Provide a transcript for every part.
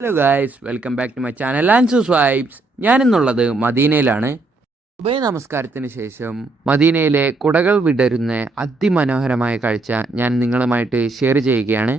Hello guys welcome back to my channel ആൻസൂസ് vibes ഞാനിന്നുള്ളത് മദീനയിലാണ്. ഉഭയ നമസ്കാരത്തിന് ശേഷം മദീനയിലെ കുടകൾ വിടരുന്ന അതിമനോഹരമായ കാഴ്ച ഞാൻ നിങ്ങളുമായിട്ട് ഷെയർ ചെയ്യുകയാണ്.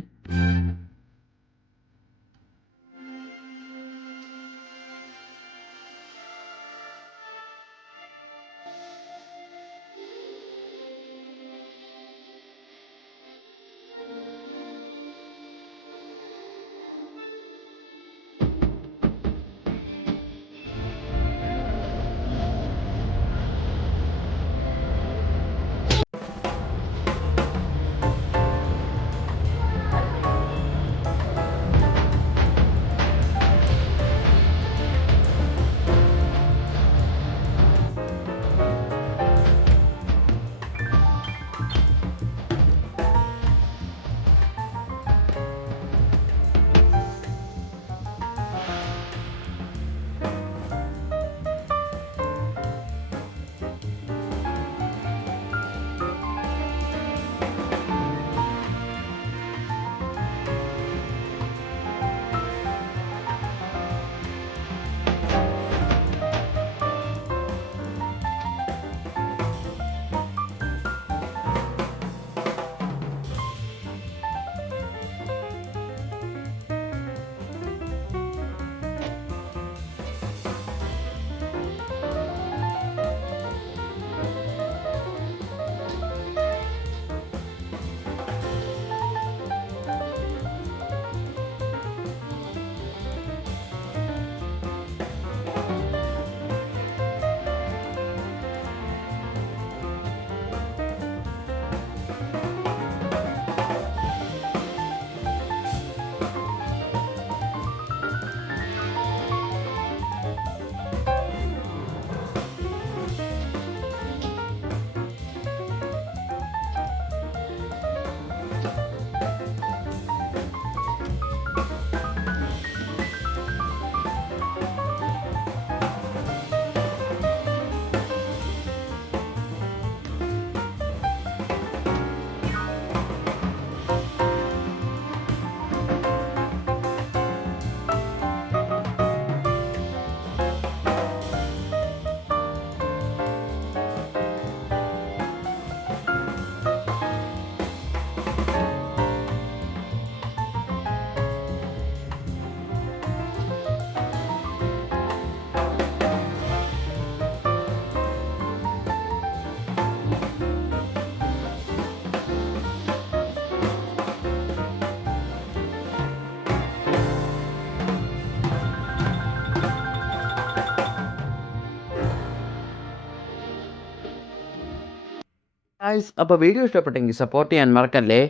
ഗായ്സ് അപ്പോൾ വീഡിയോ ഇഷ്ടപ്പെട്ടെങ്കിൽ സപ്പോർട്ട് ചെയ്യാൻ മറക്കല്ലേ?